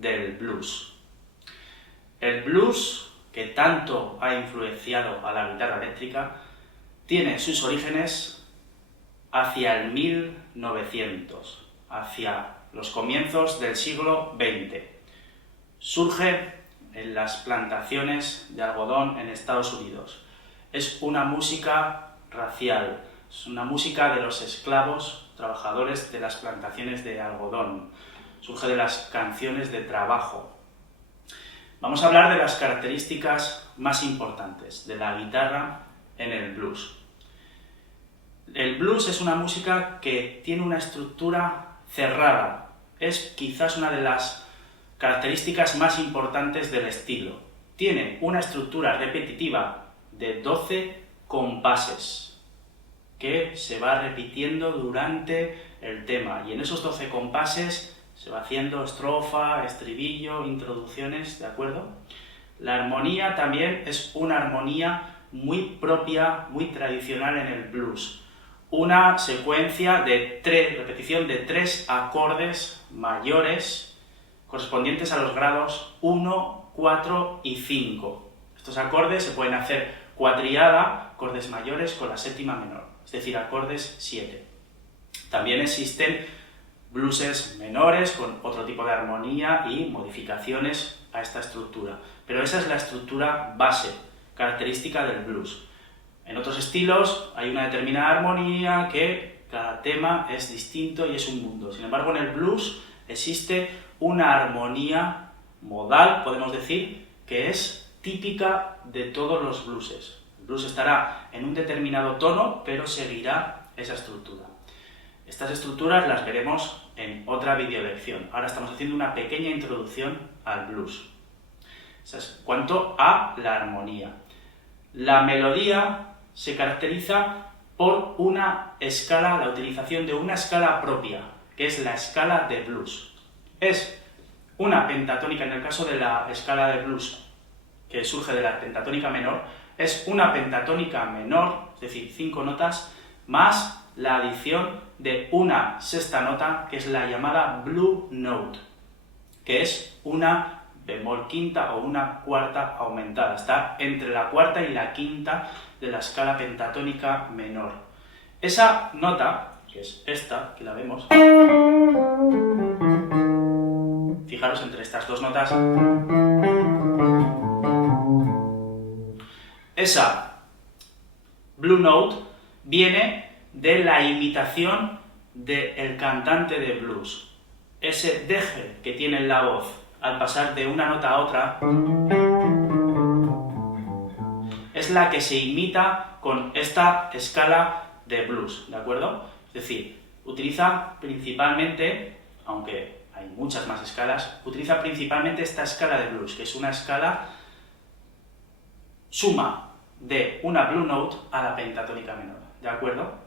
del blues. El blues, que tanto ha influenciado a la guitarra eléctrica, tiene sus orígenes hacia el 1900, hacia los comienzos del siglo XX. Surge en las plantaciones de algodón en Estados Unidos. Es una música racial, es una música de los esclavos trabajadores de las plantaciones de algodón. Surge de las canciones de trabajo. Vamos a hablar de las características más importantes de la guitarra en el blues. El blues es una música que tiene una estructura cerrada. Es quizás una de las características más importantes del estilo. Tiene una estructura repetitiva de 12 compases que se va repitiendo durante el tema, y en esos 12 compases se va haciendo estrofa, estribillo, introducciones, ¿de acuerdo? La armonía también es una armonía muy propia, muy tradicional en el blues. Una secuencia de repetición de 3 acordes mayores correspondientes a los grados 1, 4 y 5. Estos acordes se pueden hacer cuatriada, acordes mayores con la séptima menor, es decir, acordes 7. También existen blueses menores con otro tipo de armonía y modificaciones a esta estructura, pero esa es la estructura base, característica del blues. En otros estilos hay una determinada armonía que cada tema es distinto y es un mundo. Sin embargo, en el blues existe una armonía modal, podemos decir, que es típica de todos los blueses. El blues estará en un determinado tono, pero seguirá esa estructura. Estas estructuras las veremos en otra videolección. Ahora estamos haciendo una pequeña introducción al blues. Eso es cuanto a la armonía. La melodía se caracteriza por una escala, la utilización de una escala propia, que es la escala de blues. Es una pentatónica, en el caso de la escala de blues, que surge de la pentatónica menor, es una pentatónica menor, es decir, 5 notas, más la adición de una sexta nota, que es la llamada blue note, que es una bemol quinta o una cuarta aumentada. Está entre la cuarta y la quinta de la escala pentatónica menor. Esa nota, que es esta, que la vemos, fijaros entre estas dos notas, esa blue note viene de la imitación del cantante de blues. Ese deje que tiene en la voz al pasar de una nota a otra es la que se imita con esta escala de blues, ¿de acuerdo? Es decir, utiliza principalmente, aunque hay muchas más escalas, utiliza principalmente esta escala de blues, que es una escala suma de una blue note a la pentatónica menor, ¿de acuerdo?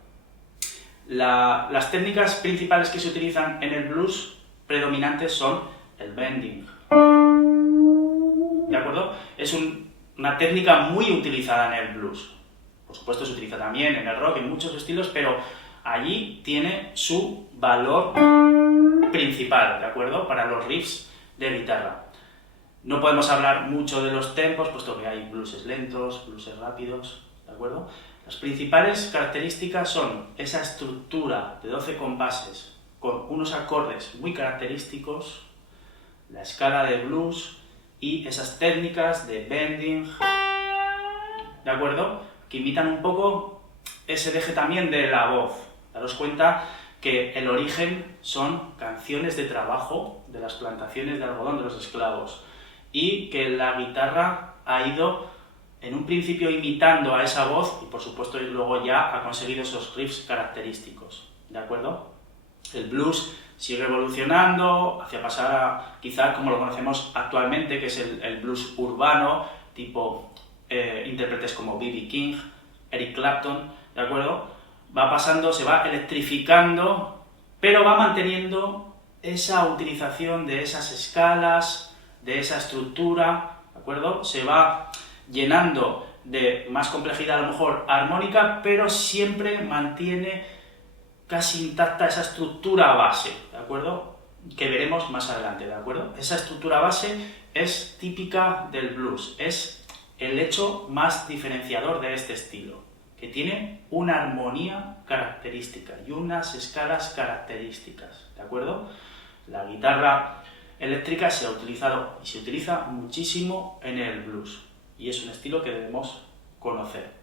Las técnicas principales que se utilizan en el blues predominantes son el bending, ¿de acuerdo? Es una técnica muy utilizada en el blues. Por supuesto se utiliza también en el rock, en muchos estilos, pero allí tiene su valor principal, ¿de acuerdo? Para los riffs de guitarra. No podemos hablar mucho de los tempos, puesto que hay blueses lentos, blueses rápidos, ¿de acuerdo? Las principales características son esa estructura de 12 compases con unos acordes muy característicos, la escala de blues y esas técnicas de bending, ¿de acuerdo? Que imitan un poco ese deje también de la voz. Daros cuenta que el origen son canciones de trabajo de las plantaciones de algodón de los esclavos y que la guitarra ha ido en un principio imitando a esa voz y por supuesto luego ya ha conseguido esos riffs característicos, ¿de acuerdo? El blues sigue evolucionando hacia pasar a quizá como lo conocemos actualmente, que es el blues urbano, tipo intérpretes como B.B. King, Eric Clapton, ¿de acuerdo? Va pasando, se va electrificando, pero va manteniendo esa utilización de esas escalas, de esa estructura, ¿de acuerdo? Se va llenando de más complejidad a lo mejor armónica, pero siempre mantiene casi intacta esa estructura base, ¿de acuerdo? que veremos más adelante, ¿de acuerdo? Esa estructura base es típica del blues, es el hecho más diferenciador de este estilo, que tiene una armonía característica y unas escalas características, ¿de acuerdo? La guitarra eléctrica se ha utilizado y se utiliza muchísimo en el blues, y es un estilo que debemos conocer.